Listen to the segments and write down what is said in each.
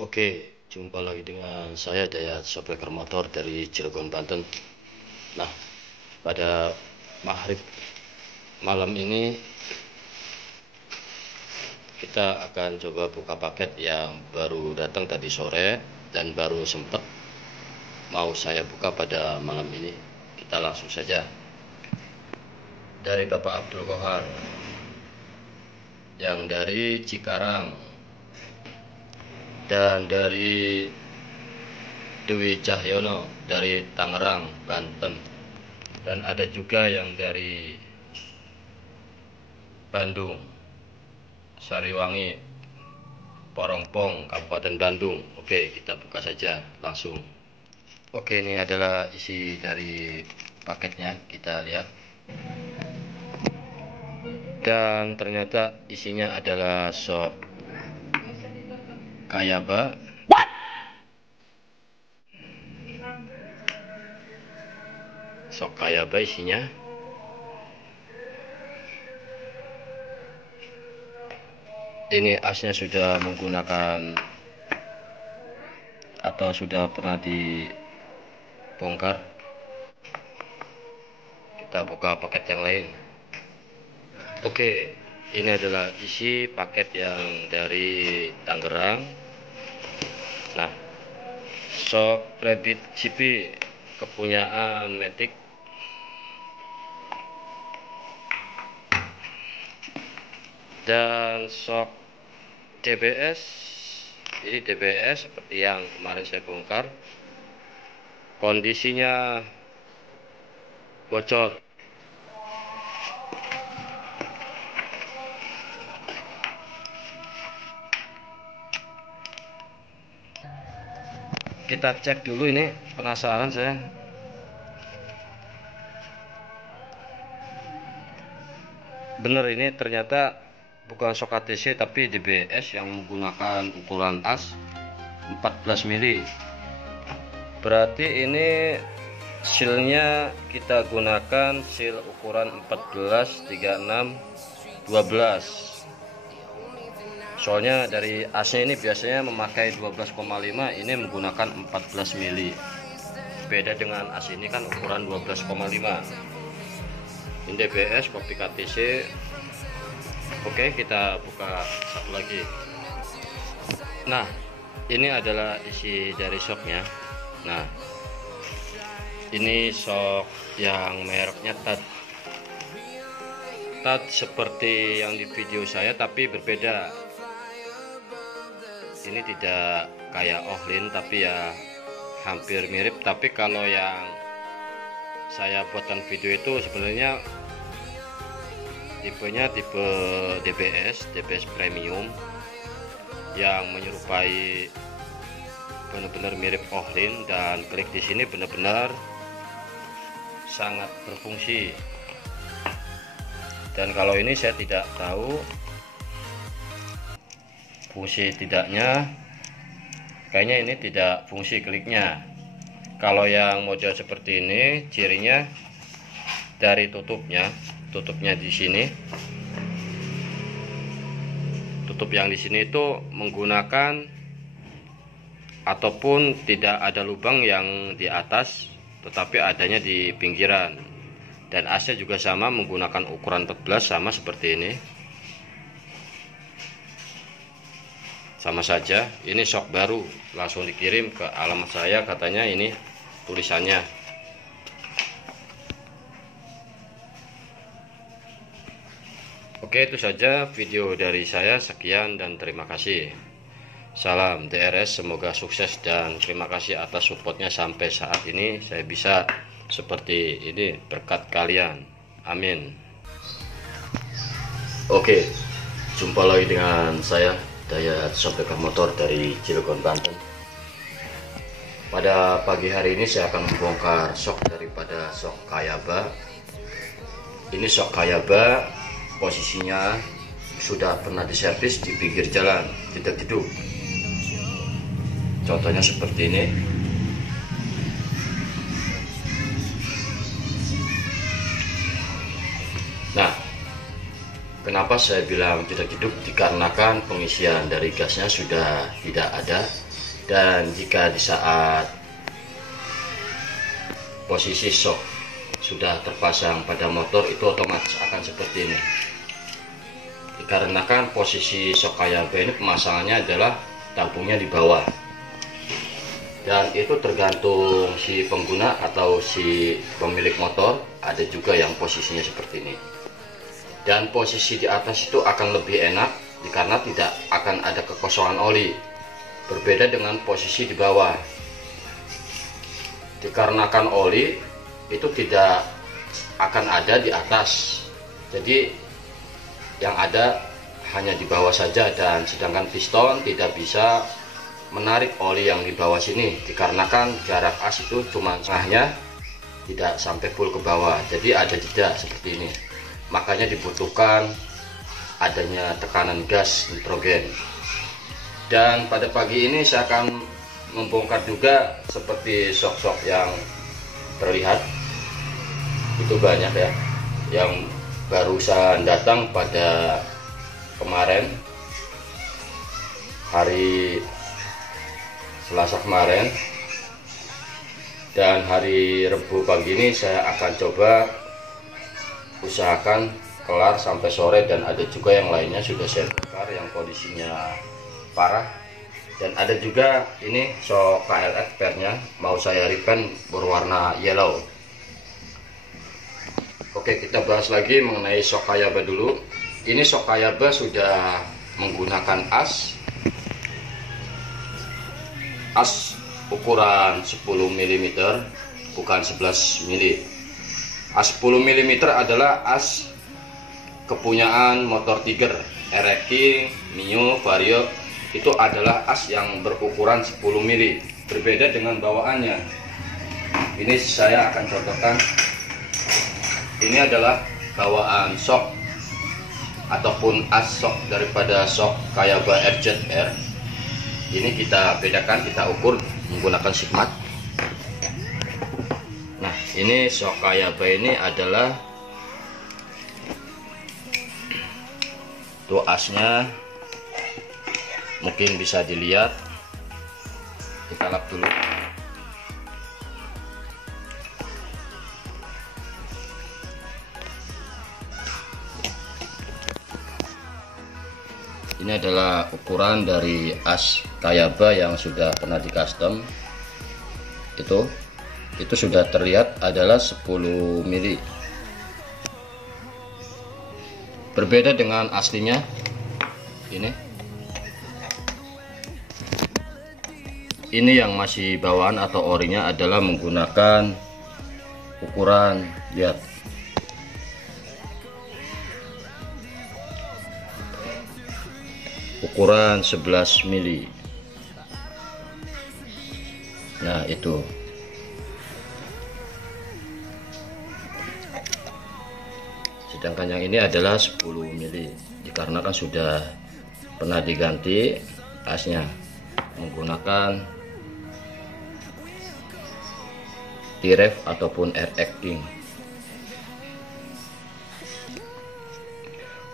Oke, jumpa lagi dengan saya Dayat Shopbreaker Motor dari Cilegon, Banten. Nah, pada maghrib malam ini kita akan coba buka paket yang baru datang tadi sore dan baru sempat mau saya buka pada malam ini. Kita langsung saja. Dari Bapak Abdul Kohar yang dari Cikarang, dan dari Dewi Cahyono dari Tangerang, Banten, dan ada juga yang dari Bandung, Sariwangi, Porongpong, Kabupaten Bandung. Oke, kita buka saja langsung. Oke, ini adalah isi dari paketnya, kita lihat. Dan ternyata isinya adalah sop kayaba, isinya. Ini asnya sudah menggunakan atau sudah pernah dibongkar. Kita buka paket yang lain. Oke, ini adalah isi paket yang dari Tangerang. Nah, sop rabbit CP kepunyaan Matic. Dan sop DBS, ini DBS seperti yang kemarin saya bongkar, kondisinya bocor. Kita cek dulu, ini penasaran saya. Bener, ini ternyata bukan sok ATC tapi DBS yang menggunakan ukuran as 14 mili. Berarti ini sealnya kita gunakan seal ukuran 14, 36, 12. Soalnya dari asnya ini biasanya memakai 12,5, ini menggunakan 14 mili. Beda dengan as ini kan ukuran 12,5. Ini DBS kopi KTC. Oke, kita buka satu lagi. Nah, ini adalah isi dari soknya. Nah, ini sok yang mereknya Tat seperti yang di video saya, tapi berbeda. Ini tidak kayak Ohlin, tapi ya hampir mirip. Tapi kalau yang saya buatkan video itu sebenarnya tipenya tipe DBS premium yang menyerupai benar-benar mirip Ohlin, dan klik di sini benar-benar sangat berfungsi. Dan kalau ini saya tidak tahu fungsi tidaknya, kayaknya ini tidak fungsi kliknya. Kalau yang model seperti ini, cirinya dari tutupnya di sini. Tutup yang di sini itu menggunakan ataupun tidak ada lubang yang di atas, tetapi adanya di pinggiran. Dan asnya juga sama, menggunakan ukuran 14, sama seperti ini. Sama saja, ini sok baru, langsung dikirim ke alamat saya, katanya ini tulisannya. Oke, itu saja video dari saya. Sekian dan terima kasih. Salam DRS, semoga sukses dan terima kasih atas supportnya sampai saat ini. Saya bisa seperti ini berkat kalian. Amin. Oke, jumpa lagi dengan saya Dayat Shopbreaker Motor dari Cilegon, Banten. Pada pagi hari ini saya akan membongkar sok daripada sok kayaba. Ini sok kayaba posisinya sudah pernah diservis di pinggir jalan, tidak duduk. Contohnya seperti ini. Nah, kenapa saya bilang tidak hidup? Dikarenakan pengisian dari gasnya sudah tidak ada, Dan jika di saat posisi shock sudah terpasang pada motor, itu otomatis akan seperti ini. Dikarenakan posisi shock Kayaba ini pemasangannya adalah tabungnya di bawah, dan itu tergantung si pengguna atau si pemilik motor. Ada juga yang posisinya seperti ini, dan posisi di atas itu akan lebih enak karena tidak akan ada kekosongan oli, berbeda dengan posisi di bawah. Dikarenakan oli itu tidak akan ada di atas, jadi yang ada hanya di bawah saja, dan sedangkan piston tidak bisa menarik oli yang di bawah sini dikarenakan jarak as itu cuma setengahnya, tidak sampai full ke bawah, jadi ada jeda seperti ini. Makanya dibutuhkan adanya tekanan gas nitrogen. Dan pada pagi ini saya akan membongkar juga seperti shock-shock yang terlihat itu banyak ya, yang barusan datang pada kemarin hari Selasa kemarin, dan hari Rabu pagi ini saya akan coba usahakan kelar sampai sore. Dan ada juga yang lainnya sudah saya bongkar yang kondisinya parah, dan ada juga ini shock KLX pernya mau saya repaint berwarna yellow. Oke, kita bahas lagi mengenai shock Kayaba dulu. Ini shock Kayaba sudah menggunakan as ukuran 10 mm, bukan 11 mm. As 10 mm adalah as kepunyaan motor Tiger, RX King, Mio, Vario. Itu adalah as yang berukuran 10 mm, berbeda dengan bawaannya. Ini saya akan contohkan. Ini adalah bawaan shock ataupun as shock daripada shock Kayaba RZR. Ini kita bedakan, kita ukur menggunakan sigmat. Nah, ini shock Kayaba ini adalah tuh asnya, mungkin bisa dilihat. Kita lap dulu. Ini adalah ukuran dari as Kayaba yang sudah pernah di custom. Itu sudah terlihat adalah 10 mili. Berbeda dengan aslinya. Ini yang masih bawaan atau orinya adalah menggunakan ukuran, lihat, ukuran 11 mili. Nah, itu. Sedangkan yang ini adalah 10 mili, dikarenakan sudah pernah diganti asnya menggunakan T-Rev ataupun RX King.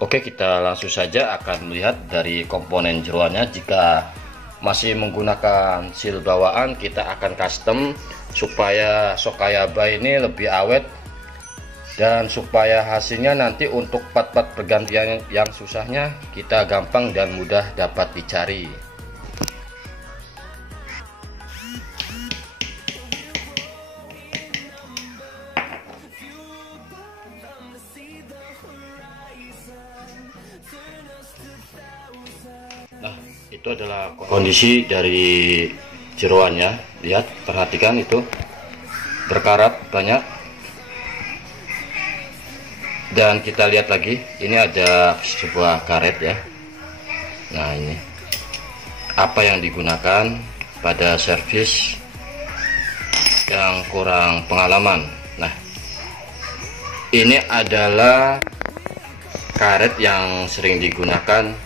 Oke, kita langsung saja akan melihat dari komponen jeroannya. Jika masih menggunakan seal bawaan, kita akan custom supaya shock Kayaba ini lebih awet, dan supaya hasilnya nanti untuk part-part pergantian yang susahnya kita gampang dan mudah dapat dicari. Nah, itu adalah kondisi dari jeroannya. Lihat, perhatikan, itu berkarat banyak. Dan kita lihat lagi, ini ada sebuah karet ya. Nah, ini apa yang digunakan pada servis yang kurang pengalaman. Nah, ini adalah karet yang sering digunakan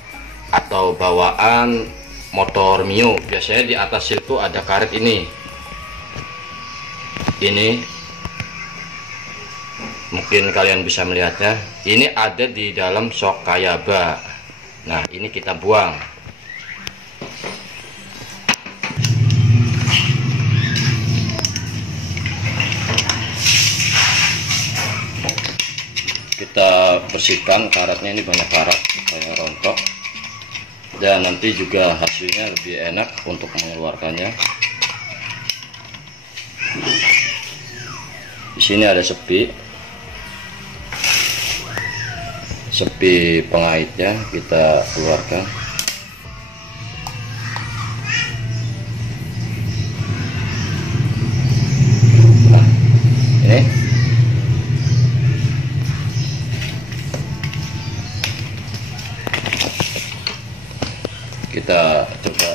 atau bawaan motor Mio. Biasanya di atas itu ada karet ini. Mungkin kalian bisa melihatnya. Ini ada di dalam shock Kayaba. Nah, ini kita buang. kita bersihkan karetnya, ini banyak karat kayak rontok, dan nanti juga hasilnya lebih enak untuk mengeluarkannya. Di sini ada sepi pengaitnya, kita keluarkan. Nah, ini kita coba.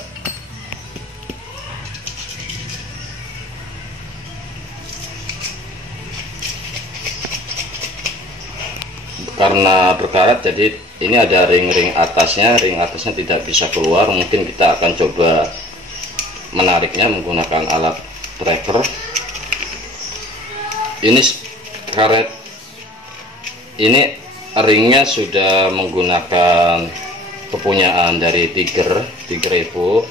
Karena berkarat, jadi ini ada ring atasnya tidak bisa keluar. Mungkin kita akan coba menariknya menggunakan alat tracker. Ini karet ini ringnya sudah menggunakan kepunyaan dari Tiger Evo,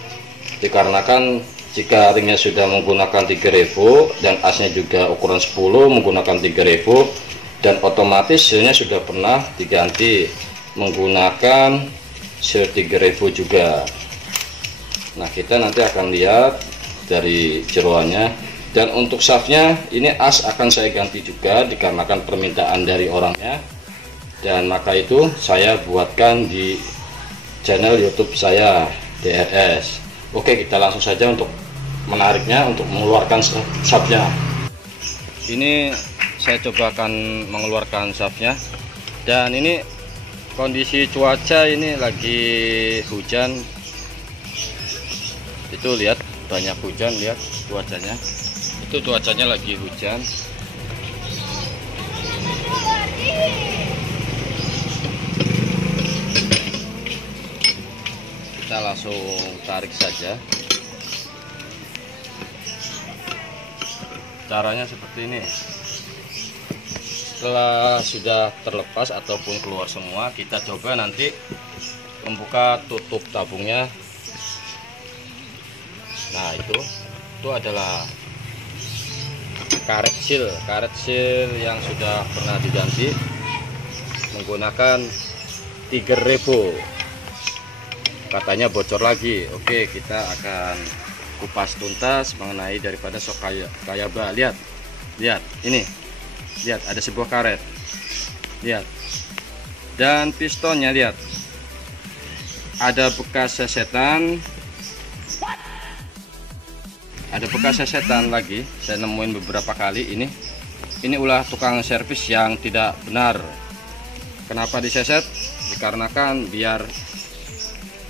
dikarenakan jika ringnya sudah menggunakan Tiger Evo dan asnya juga ukuran 10 menggunakan Tiger Evo, dan otomatis sealnya sudah pernah diganti menggunakan seal Tiger Evo juga. Nah, kita nanti akan lihat dari jeroannya. Dan untuk shaftnya ini as akan saya ganti juga dikarenakan permintaan dari orangnya, dan maka itu saya buatkan di channel YouTube saya, DRS. Oke, kita langsung saja untuk menariknya, untuk mengeluarkan shaftnya. Ini saya coba akan mengeluarkan shaftnya, dan ini kondisi cuaca ini lagi hujan. Itu lihat banyak hujan, lihat cuacanya. Itu cuacanya lagi hujan. Kita langsung tarik saja. Caranya seperti ini. Setelah sudah terlepas ataupun keluar semua, kita coba nanti membuka tutup tabungnya. Nah, itu adalah karet seal yang sudah pernah diganti menggunakan Tiger Evo. Katanya bocor lagi. Oke, kita akan kupas tuntas mengenai daripada shock Kayaba. Lihat ini, lihat ada sebuah karet, lihat, dan pistonnya, lihat ada bekas sesetan, lagi. Saya nemuin beberapa kali. Ini ulah tukang servis yang tidak benar. Kenapa diseset? Dikarenakan biar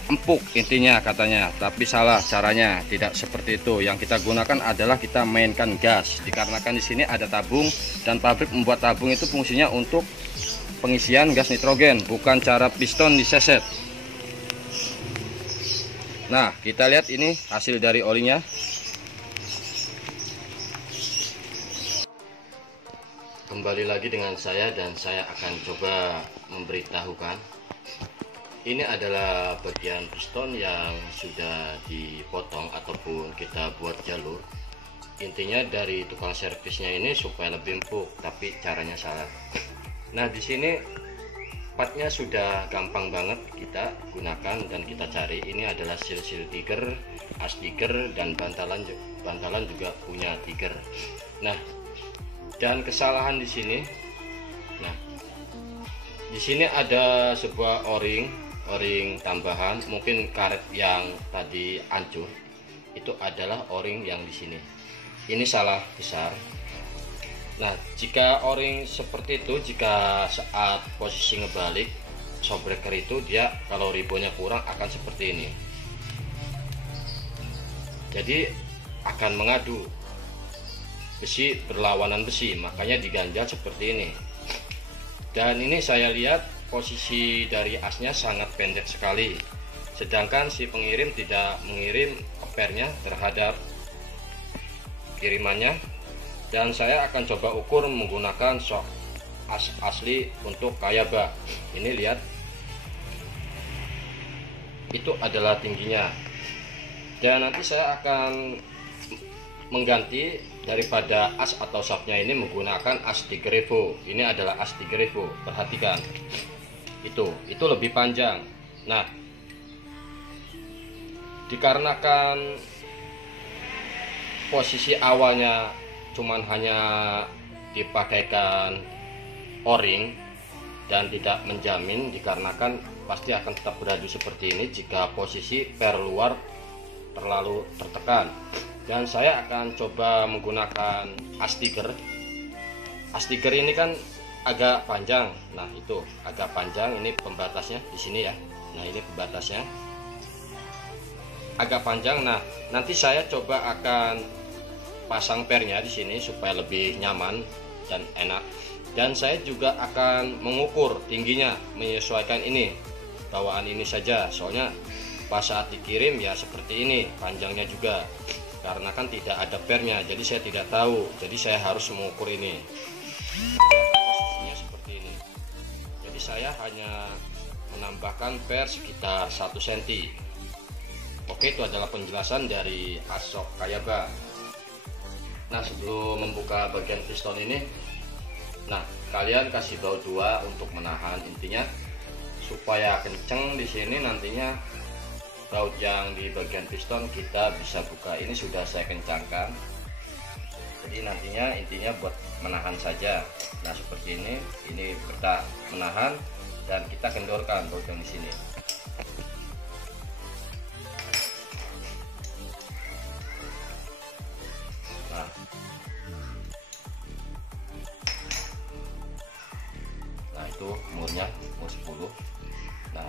empuk intinya katanya, tapi salah caranya. Tidak seperti itu. Yang kita gunakan adalah kita mainkan gas, dikarenakan di sini ada tabung, dan pabrik membuat tabung itu fungsinya untuk pengisian gas nitrogen, bukan cara piston diseset. Nah, kita lihat ini hasil dari olinya. Kembali lagi dengan saya, dan saya akan coba memberitahukan. Ini adalah bagian piston yang sudah dipotong ataupun kita buat jalur. Intinya dari tukang servisnya ini supaya lebih empuk, tapi caranya salah. Nah, di sini partnya sudah gampang banget kita gunakan dan kita cari. Ini adalah seal Tiger, as Tiger, dan bantalan juga punya Tiger. Nah, dan kesalahan di sini. Nah, di sini ada sebuah o-ring tambahan. Mungkin karet yang tadi hancur itu adalah o-ring yang di sini. Ini salah besar. Nah, jika o-ring seperti itu, jika saat posisi ngebalik shockbreaker itu, dia kalau ribonya kurang akan seperti ini. Jadi akan mengadu, besi berlawanan besi, makanya diganjal seperti ini. Dan ini saya lihat posisi dari asnya sangat pendek sekali, sedangkan si pengirim tidak mengirim pernya terhadap kirimannya. Dan saya akan coba ukur menggunakan shock as asli untuk Kayaba. Ini lihat, itu adalah tingginya. Dan nanti saya akan mengganti daripada as atau shaftnya ini menggunakan as 3 revo. Ini adalah as 3 revo, perhatikan itu lebih panjang. Nah, dikarenakan posisi awalnya cuman hanya dipakaikan o-ring dan tidak menjamin, dikarenakan pasti akan tetap beradu seperti ini jika posisi per luar terlalu tertekan. Dan saya akan coba menggunakan as tiger. As tiger ini kan agak panjang. Nah, itu agak panjang, ini pembatasnya di sini ya. Nah, ini pembatasnya agak panjang. Nah, nanti saya coba akan pasang pernya di sini supaya lebih nyaman dan enak. Dan saya juga akan mengukur tingginya, menyesuaikan ini bawaan ini saja. Soalnya pas saat dikirim ya seperti ini panjangnya juga, karena kan tidak ada pernya, jadi saya tidak tahu. Jadi saya harus mengukur ini posisinya seperti ini. Jadi saya hanya menambahkan per sekitar 1 cm. Oke, itu adalah penjelasan dari Ashok Kayaba. Nah, sebelum membuka bagian piston ini, nah kalian kasih baut 2 untuk menahan, intinya supaya kenceng di sini. Nantinya baut yang di bagian piston kita bisa buka. Ini sudah saya kencangkan, jadi nantinya intinya buat menahan saja. Nah, seperti ini kita menahan dan kita kendorkan baut yang di sini. Nah, itu murnya mur 10. Nah,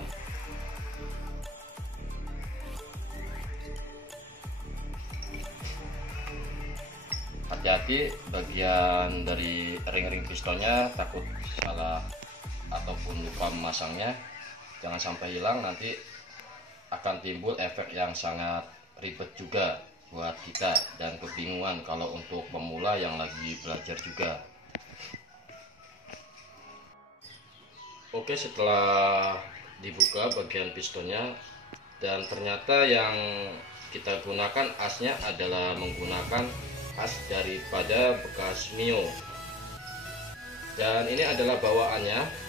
hati-hati bagian dari ring-ring pistonnya, takut salah ataupun lupa memasangnya, jangan sampai hilang. Nanti akan timbul efek yang sangat ribet juga buat kita dan kebingungan kalau untuk pemula yang lagi belajar juga. Oke, setelah dibuka bagian pistonnya dan ternyata yang kita gunakan asnya adalah menggunakan as daripada bekas Mio. Dan ini adalah bawaannya.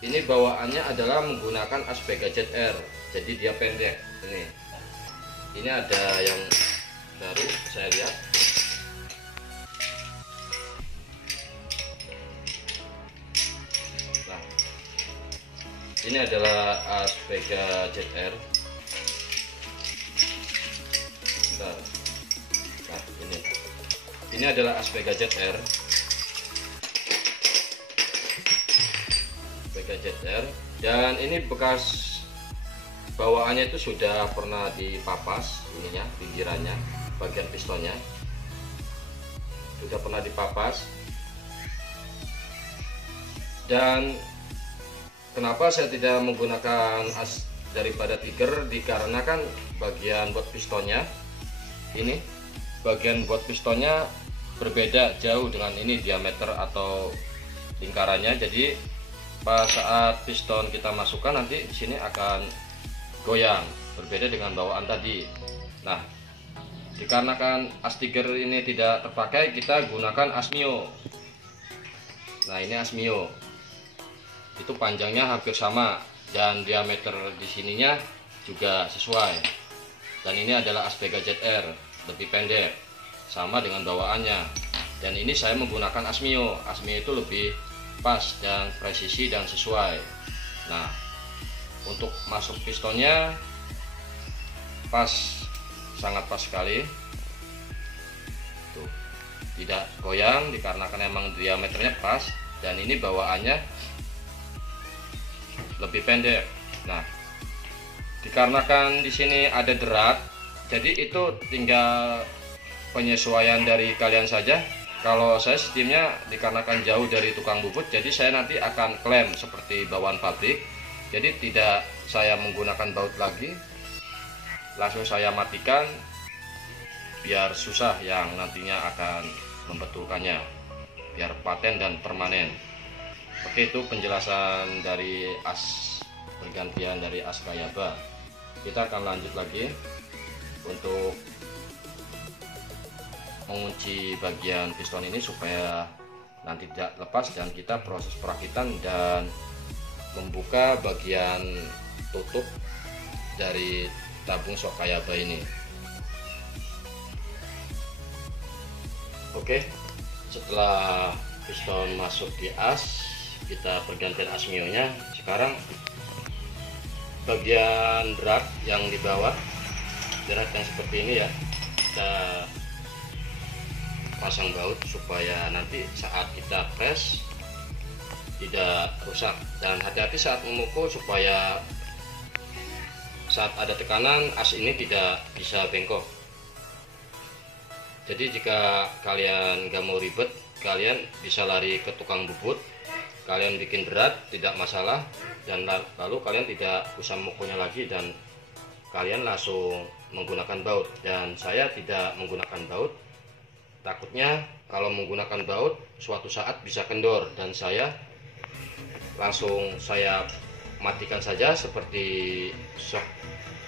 Ini bawaannya adalah menggunakan as Vega ZR. Jadi dia pendek. Ini ada yang baru saya lihat. Nah, ini adalah as Vega ZR. Bentar. Nah, ini adalah as Vega ZR. Vega ZR, dan ini bekas bawaannya itu sudah pernah dipapas, ininya pinggirannya, bagian pistonnya sudah pernah dipapas. Dan kenapa saya tidak menggunakan as daripada Tiger, dikarenakan bagian buat pistonnya ini, bagian buat pistonnya berbeda jauh dengan ini diameter atau lingkarannya. Jadi pas saat piston kita masukkan nanti di sini akan goyang, berbeda dengan bawaan tadi. Nah, dikarenakan as Tiger ini tidak terpakai, kita gunakan as Mio. Nah, ini as Mio. Itu panjangnya hampir sama dan diameter di sininya juga sesuai. Dan ini adalah as Vega ZR, lebih pendek, sama dengan bawaannya. Dan ini saya menggunakan as Mio. As Mio itu lebih pas dan presisi dan sesuai. Nah, untuk masuk pistonnya pas, sangat pas sekali. Tuh, tidak goyang dikarenakan emang diameternya pas, dan ini bawaannya lebih pendek. Nah, dikarenakan di sini ada derat, jadi itu tinggal penyesuaian dari kalian saja. Kalau saya sistemnya dikarenakan jauh dari tukang bubut, jadi saya nanti akan klem seperti bawaan pabrik. Jadi tidak saya menggunakan baut lagi, langsung saya matikan biar susah yang nantinya akan membetulkannya, biar paten dan permanen. Oke, itu penjelasan dari as pergantian dari as Kayaba. Kita akan lanjut lagi untuk mengunci bagian piston ini supaya nanti tidak lepas, dan kita proses perakitan dan membuka bagian tutup dari tabung shock Kayaba ini. Oke, setelah piston masuk di as, kita pergantian as mionya. Sekarang bagian berat yang di bawah, berat yang seperti ini ya, kita pasang baut supaya nanti saat kita press tidak rusak. Dan hati-hati saat memukul supaya saat ada tekanan as ini tidak bisa bengkok. Jadi jika kalian gak mau ribet, kalian bisa lari ke tukang bubut, kalian bikin berat, tidak masalah, dan lalu kalian tidak usah memukulnya lagi dan kalian langsung menggunakan baut. Dan saya tidak menggunakan baut, takutnya kalau menggunakan baut suatu saat bisa kendor, dan saya langsung matikan saja seperti shock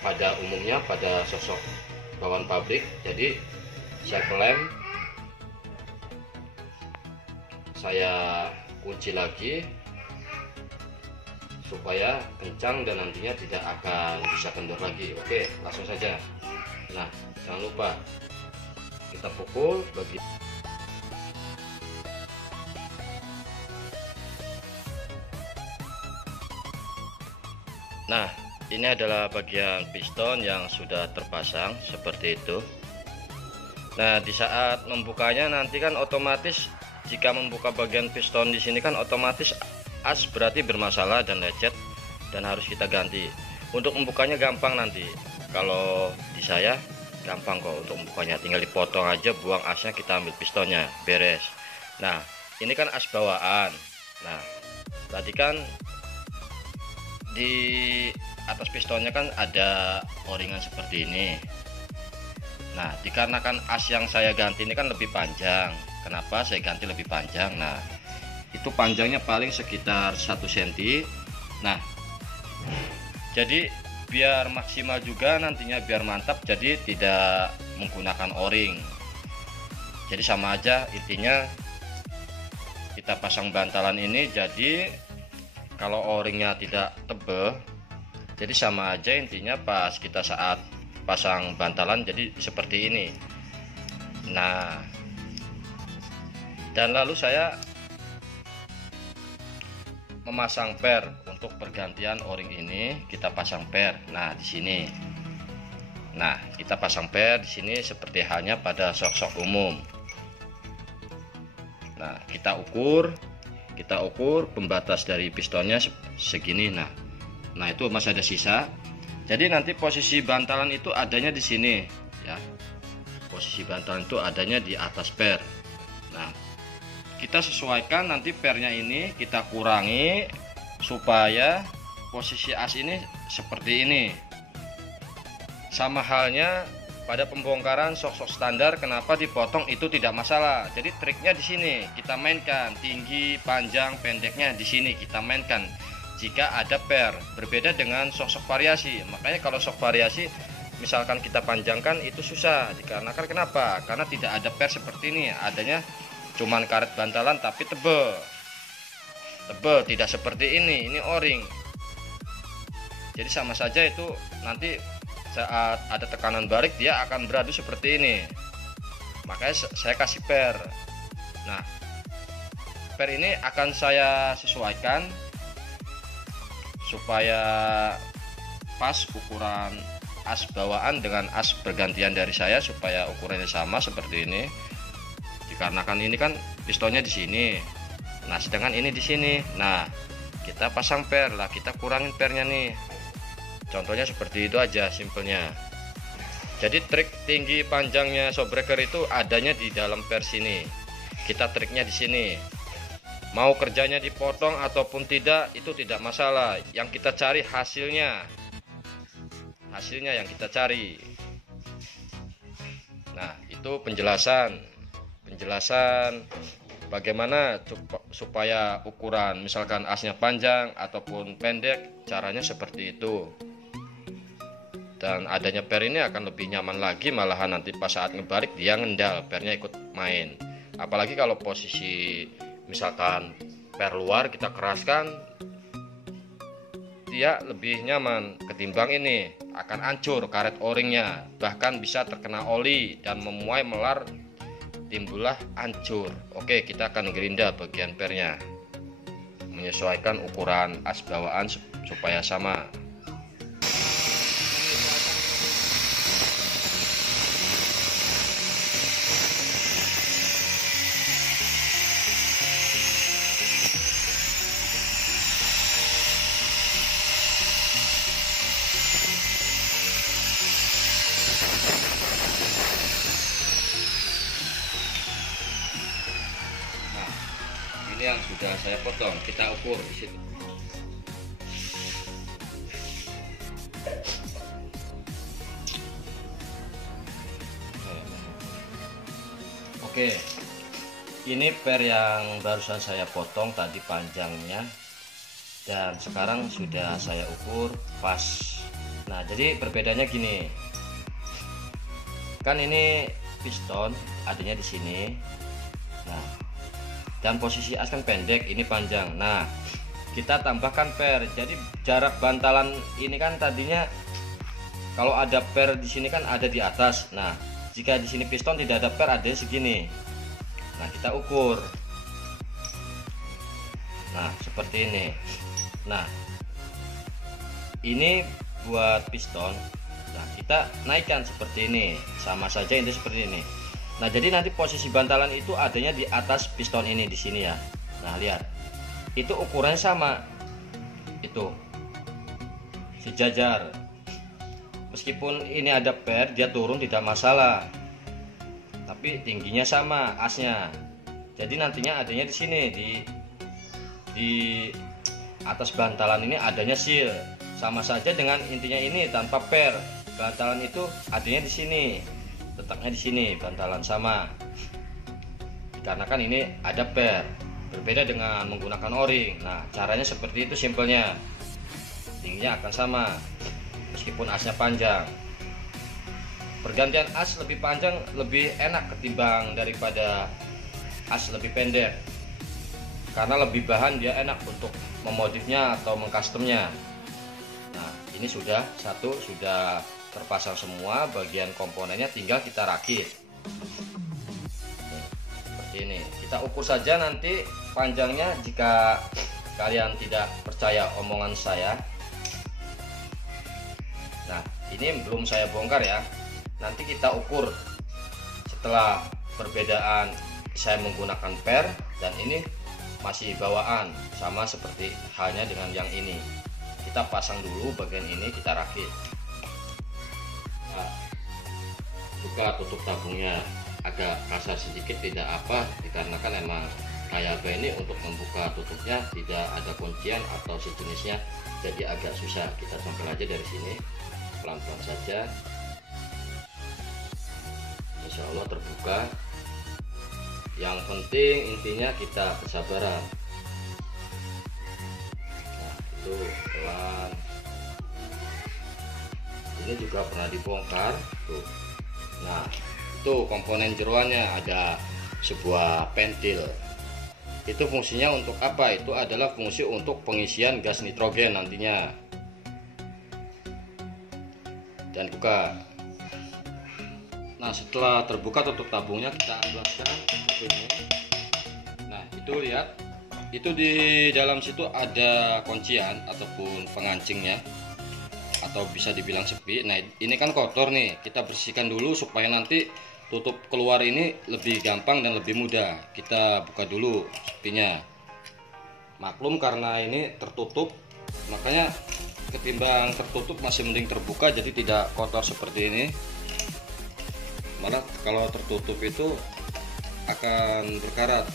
pada umumnya pada shock bawaan pabrik. Jadi saya klem, saya kunci lagi supaya kencang dan nantinya tidak akan bisa kendor lagi. Oke, langsung saja. Nah, jangan lupa kita pukul bagi. Nah, ini adalah bagian piston yang sudah terpasang seperti itu. Nah, di saat membukanya nanti kan otomatis jika membuka bagian piston di sini kan otomatis as berarti bermasalah dan lecet dan harus kita ganti. Untuk membukanya gampang nanti. Kalau di saya gampang kok untuk membukanya, tinggal dipotong aja, buang asnya, kita ambil pistonnya, beres. Nah, ini kan as bawaan. Nah, tadi kan di atas pistonnya kan ada o-ringan seperti ini. Nah, dikarenakan as yang saya ganti ini kan lebih panjang. Kenapa saya ganti lebih panjang? Nah, itu panjangnya paling sekitar 1 cm. Nah, jadi biar maksimal juga nantinya, biar mantap, jadi tidak menggunakan o-ring. Jadi sama aja intinya, kita pasang bantalan ini. Jadi kalau o-ringnya tidak tebal, jadi sama aja intinya pas kita saat pasang bantalan jadi seperti ini. Nah, dan lalu saya memasang per untuk pergantian o-ring ini, kita pasang per. Nah, di sini. Nah, kita pasang per di sini seperti halnya pada shock umum. Nah, kita ukur pembatas dari pistonnya segini. Nah, itu masih ada sisa. Jadi nanti posisi bantalan itu adanya di sini ya. Posisi bantalan itu adanya di atas per. Nah, kita sesuaikan nanti pernya ini, kita kurangi supaya posisi as ini seperti ini. Sama halnya pada pembongkaran shock standar, kenapa dipotong itu tidak masalah. Jadi triknya di sini kita mainkan, tinggi, panjang, pendeknya di sini kita mainkan. Jika ada per, berbeda dengan shock variasi. Makanya kalau shock variasi misalkan kita panjangkan itu susah, dikarenakan kenapa? Karena tidak ada per seperti ini, adanya cuman karet bantalan tapi tebel, tidak seperti ini o-ring. Jadi sama saja itu, nanti saat ada tekanan balik dia akan beradu seperti ini. Makanya saya kasih per. Nah, per ini akan saya sesuaikan supaya pas ukuran as bawaan dengan as pergantian dari saya, supaya ukurannya sama seperti ini. Dikarenakan ini kan pistonnya di sini, nah sedangkan ini di sini. Nah, kita pasang per lah, kita kurangin pernya nih. Contohnya seperti itu aja simpelnya. Jadi trik tinggi panjangnya shockbreaker itu adanya di dalam per sini. Kita triknya di sini. Mau kerjanya dipotong ataupun tidak itu tidak masalah. Yang kita cari hasilnya yang kita cari. Nah, itu penjelasan bagaimana supaya ukuran misalkan asnya panjang ataupun pendek, caranya seperti itu. Dan adanya per ini akan lebih nyaman lagi, malahan nanti pas saat ngebalik dia ngendal, pernya ikut main. Apalagi kalau posisi misalkan per luar kita keraskan, dia lebih nyaman ketimbang ini, akan hancur karet o-ringnya, bahkan bisa terkena oli dan memuai melar, timbullah hancur. Oke, kita akan gerinda bagian pernya, menyesuaikan ukuran as bawaan supaya sama. Ini yang sudah saya potong, kita ukur di situ. Oke, ini per yang barusan saya potong tadi panjangnya, dan sekarang sudah saya ukur pas. Nah, jadi perbedaannya gini, kan ini piston adanya di sini. Nah, dan posisi as kan pendek, ini panjang. Nah, kita tambahkan per. Jadi jarak bantalan ini kan tadinya kalau ada per di sini kan ada di atas. Nah, jika di sini piston tidak ada per, ada segini. Nah, kita ukur. Nah, seperti ini. Nah, ini buat piston. Nah, kita naikkan seperti ini. Sama saja ini seperti ini. Nah, jadi nanti posisi bantalan itu adanya di atas piston ini di sini ya. Nah, lihat. Itu ukurannya sama. Itu. Sejajar. Meskipun ini ada per, dia turun tidak masalah. Tapi tingginya sama asnya. Jadi nantinya adanya di sini di atas bantalan ini adanya seal. Sama saja dengan intinya ini tanpa per. Bantalan itu adanya di sini. Letaknya di sini bantalan sama, dikarenakan ini ada per, berbeda dengan menggunakan o-ring. Nah, caranya seperti itu simpelnya, tingginya akan sama meskipun asnya panjang. Pergantian as lebih panjang lebih enak ketimbang daripada as lebih pendek, karena lebih bahan dia enak untuk memodifnya atau mengcustomnya. Nah, ini sudah terpasang semua, bagian komponennya tinggal kita rakit. Seperti ini, kita ukur saja nanti panjangnya. Jika kalian tidak percaya omongan saya, nah ini belum saya bongkar ya, nanti kita ukur setelah perbedaan saya menggunakan per dan ini masih bawaan, sama seperti halnya dengan yang ini. Kita pasang dulu bagian ini, kita rakit. Buka tutup tabungnya agak kasar sedikit, tidak apa, dikarenakan emang kayak ini untuk membuka tutupnya tidak ada kuncian atau sejenisnya, jadi agak susah. Kita congkel aja dari sini, pelan-pelan saja. Insya Allah terbuka. Yang penting intinya kita bersabaran. Nah, itu pelan. Ini juga pernah dibongkar tuh. Nah, itu komponen jeroannya, ada sebuah pentil. Itu fungsinya untuk apa? Itu adalah fungsi untuk pengisian gas nitrogen nantinya. Dan buka. Nah, setelah terbuka tutup tabungnya, kita amplaskan. Nah, itu lihat, itu di dalam situ ada kuncian ataupun pengancingnya, atau bisa dibilang sepi. Nah, ini kan kotor nih, kita bersihkan dulu supaya nanti tutup keluar ini lebih gampang dan lebih mudah. Kita buka dulu sepinya. Maklum karena ini tertutup, makanya ketimbang tertutup masih mending terbuka, jadi tidak kotor seperti ini. Malah kalau tertutup itu akan berkarat.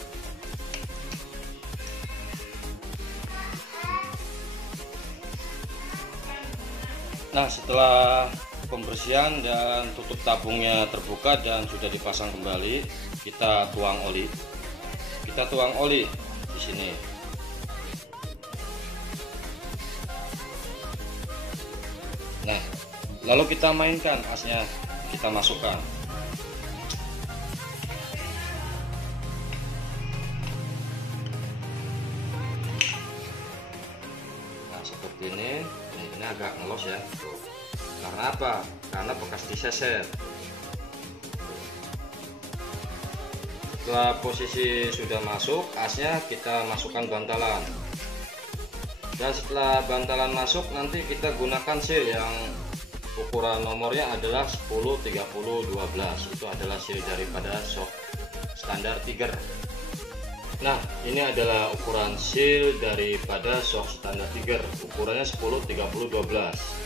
Nah, setelah pembersihan dan tutup tabungnya terbuka dan sudah dipasang kembali, kita tuang oli. Kita tuang oli di sini. Nah, Lalu kita mainkan asnya, kita masukkan. Nah seperti ini agak ngelos ya. Tuh. Karena apa? Karena bekas diseser. Setelah posisi sudah masuk asnya, kita masukkan bantalan. Dan setelah bantalan masuk, nanti kita gunakan seal yang ukuran nomornya adalah 10 30 12. Itu adalah seal daripada shock standar Tiger. Nah ini adalah ukuran seal daripada shock standar Tiger, ukurannya 10 30 12.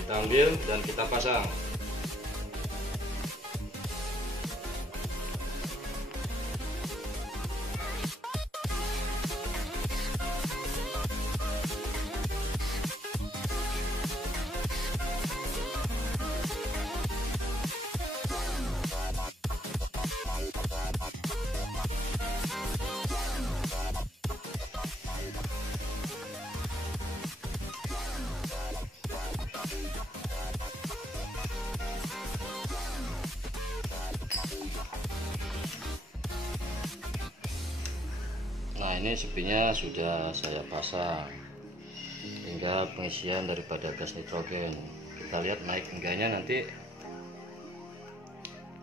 Kita ambil dan kita pasang. Nah ini sepinya sudah saya pasang hingga pengisian daripada gas nitrogen. Kita lihat naik enggaknya nanti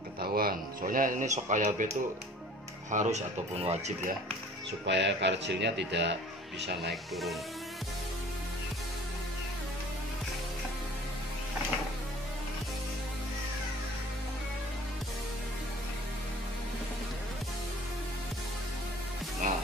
ketahuan. Soalnya ini shock AYB itu harus ataupun wajib ya, supaya karet sealnya tidak bisa naik turun. Nah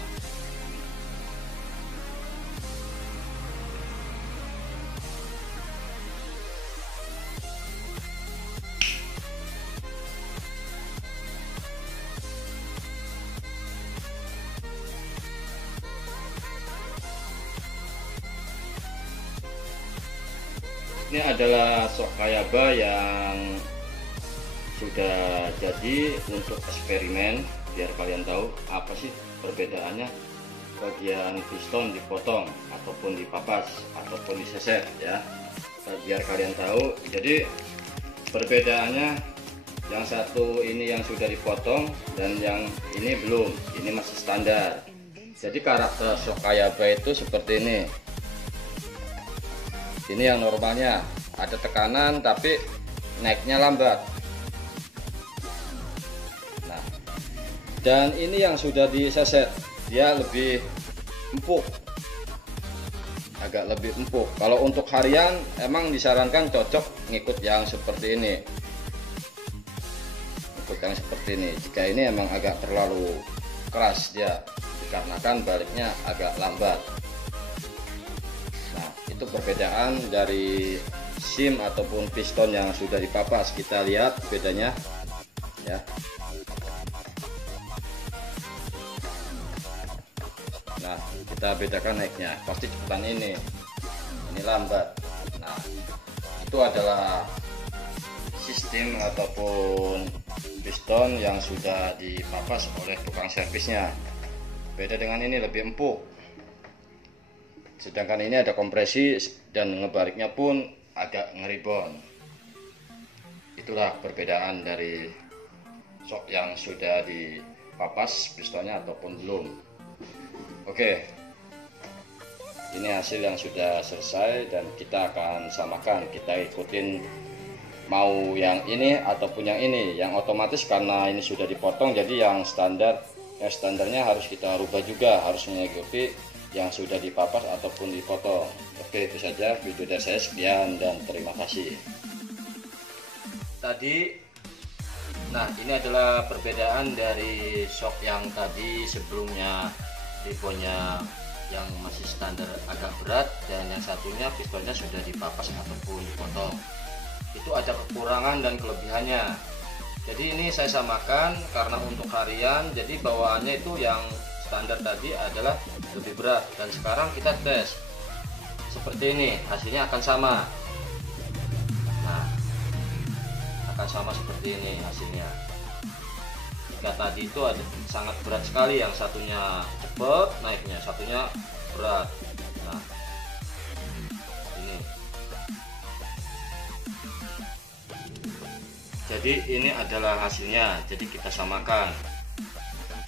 ini adalah shock AYB yang sudah jadi untuk eksperimen, biar kalian tahu apa sih perbedaannya bagian piston dipotong ataupun dipapas ataupun diseset ya, biar kalian tahu. Jadi perbedaannya, yang satu ini yang sudah dipotong dan yang ini belum, ini masih standar. Jadi karakter shock AYB itu seperti ini. Ini yang normalnya ada tekanan tapi naiknya lambat. Nah, dan ini yang sudah diseset, dia lebih empuk, agak lebih empuk. Kalau untuk harian emang disarankan cocok ngikut yang seperti ini, ngikut yang seperti ini. Jika ini emang agak terlalu keras dia, dikarenakan baliknya agak lambat. Itu perbedaan dari sim ataupun piston yang sudah dipapas. Kita lihat bedanya ya. Nah kita bedakan naiknya, pasti cepetan ini lambat. Nah itu adalah sistem ataupun piston yang sudah dipapas oleh tukang servisnya. Beda dengan ini, lebih empuk. Sedangkan ini ada kompresi dan ngebaliknya pun agak ngeribon. Itulah perbedaan dari shock yang sudah dipapas pistonnya ataupun belum. Oke, ini hasil yang sudah selesai dan kita akan samakan. Kita ikutin mau yang ini ataupun yang ini. Yang otomatis karena ini sudah dipotong, jadi yang standarnya harus kita rubah juga, harus mengikuti yang sudah dipapas ataupun dipotong. Oke, itu saja video dari saya. Sekian dan terima kasih. Nah ini adalah perbedaan dari shock yang tadi sebelumnya, tiponya yang masih standar agak berat dan yang satunya pistonnya sudah dipapas ataupun dipotong. Itu ada kekurangan dan kelebihannya. Jadi ini saya samakan karena untuk harian, jadi bawaannya itu yang standar tadi adalah lebih berat, dan sekarang kita tes seperti ini, hasilnya akan sama. Nah akan sama seperti ini hasilnya. Jika tadi itu ada sangat berat sekali, yang satunya cepat naiknya, satunya berat. Nah ini Jadi ini adalah hasilnya, jadi kita samakan.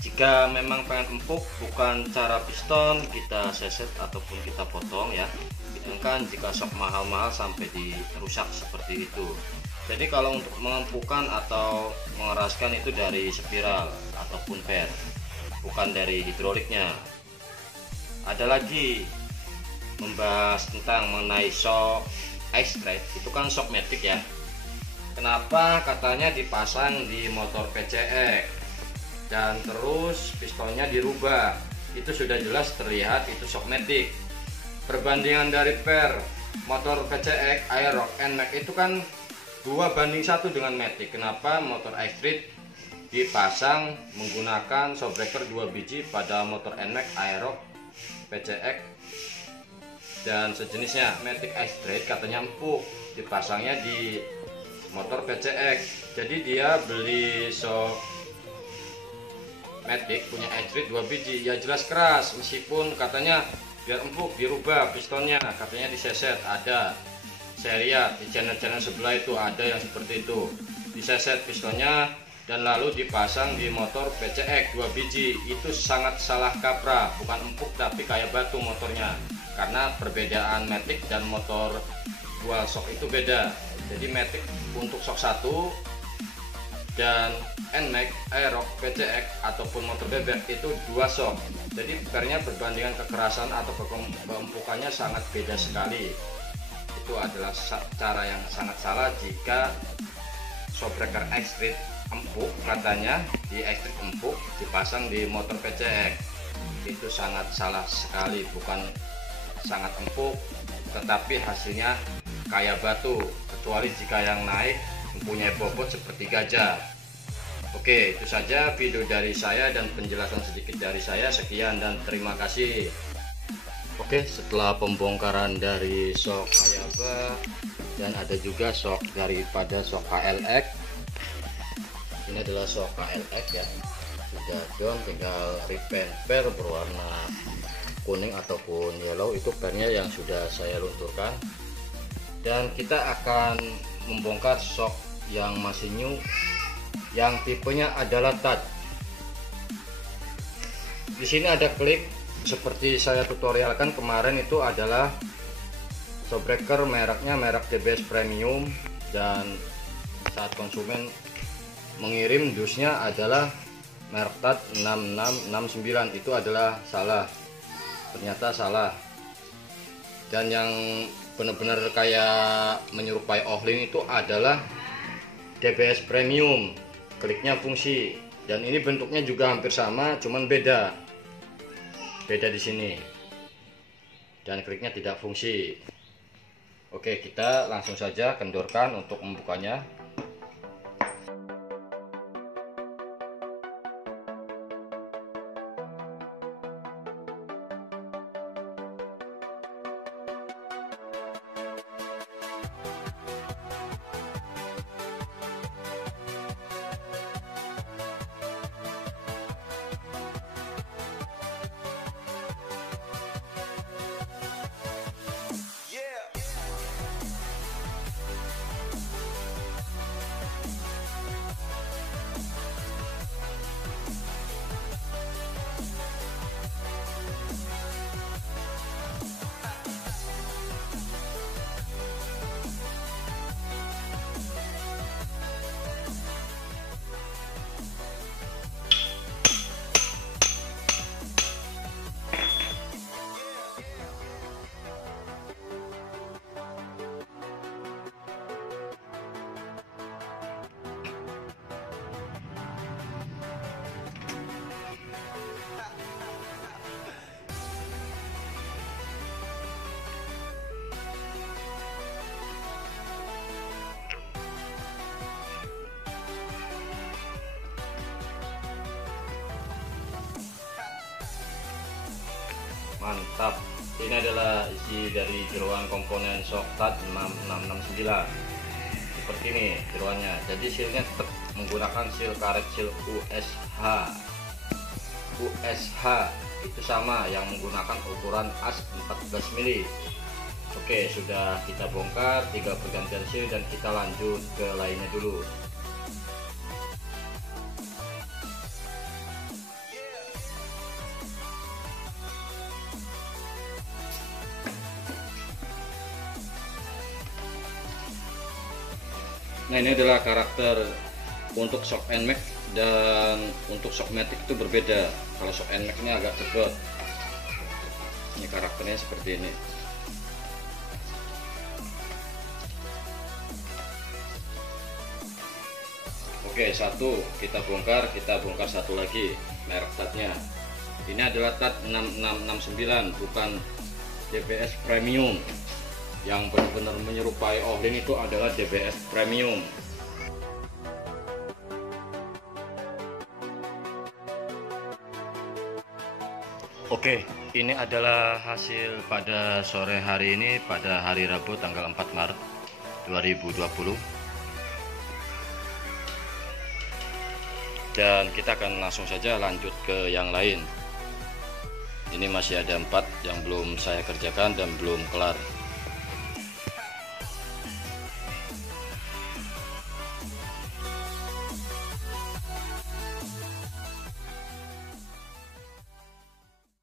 Jika memang pengen empuk, bukan cara piston kita seset ataupun kita potong ya, sedangkan jika sok mahal-mahal sampai dirusak seperti itu. Jadi kalau untuk mengempukkan atau mengeraskan itu dari spiral ataupun per, bukan dari hidroliknya. Ada lagi membahas tentang mengenai shock extract, itu kan shock matic ya. Kenapa katanya dipasang di motor PCX dan terus pistonnya dirubah? Itu sudah jelas terlihat itu shock matic. Perbandingan dari per motor PCX, Aerox, NMAX itu kan 2:1 dengan matic. Kenapa motor X-Street dipasang menggunakan shockbreaker 2 biji pada motor NMAX, Aerox, PCX dan sejenisnya? Matic X-Street katanya empuk, dipasangnya di motor PCX. Jadi dia beli shock matic punya X-Street 2 biji, ya jelas keras, meskipun katanya biar empuk dirubah pistonnya, katanya diseset. Ada saya lihat di channel-channel sebelah itu ada yang seperti itu, diseset pistonnya dan lalu dipasang di motor PCX 2 biji. Itu sangat salah kaprah, bukan empuk tapi kayak batu motornya, karena perbedaan matic dan motor dual shock itu beda. Jadi matic untuk shock 1 dan NMAX, Aerox, PCX ataupun motor bebek itu 2 shock. Jadi pernya perbandingan kekerasan atau keempukannya sangat beda sekali. Itu adalah cara yang sangat salah jika shockbreaker X-Street empuk, katanya di X-Street empuk dipasang di motor PCX. Itu sangat salah sekali, bukan sangat empuk tetapi hasilnya kayak batu, kecuali jika yang naik mempunyai bobot seperti gajah. Oke, itu saja video dari saya dan penjelasan sedikit dari saya. Sekian dan terima kasih. Oke, setelah pembongkaran dari shock Hayaba dan ada juga shock daripada shock KLX. Ini adalah shock KLX ya, sudah down, tinggal repaint per berwarna kuning ataupun yellow, itu pernya yang sudah saya lunturkan. Dan kita akan membongkar shock yang masih new, yang tipenya adalah touch. Di sini ada klik seperti saya tutorialkan kemarin, itu adalah shockbreaker mereknya merek TBS Premium, dan saat konsumen mengirim dusnya adalah merek touch 6669. Itu adalah salah, ternyata salah. Dan yang benar-benar kayak menyerupai Ohling itu adalah TBS Premium, kliknya fungsi, dan ini bentuknya juga hampir sama, cuman beda di sini, dan kliknya tidak fungsi. Oke, kita langsung saja kendorkan untuk membukanya. Mantap, ini adalah isi dari jeroan komponen shock touch 6669. Seperti ini jeroannya. Jadi sealnya tetap menggunakan seal karet seal USH itu sama, yang menggunakan ukuran as 14 mili. Oke, sudah kita bongkar 3 pergantian seal dan kita lanjut ke lainnya dulu. Nah, ini adalah karakter untuk shock NMAX, dan untuk shockmatic itu berbeda. Kalau shock NMAX ini agak cepet. Ini karakternya seperti ini. Oke, satu kita bongkar satu lagi merek tatnya. Ini adalah tat 6669, bukan DBS premium. Yang benar-benar menyerupai Ohlin itu adalah DBS premium. Oke, ini adalah hasil pada sore hari ini, pada hari Rabu tanggal 4 Maret 2020. Dan kita akan langsung saja lanjut ke yang lain. Ini masih ada 4 yang belum saya kerjakan dan belum kelar.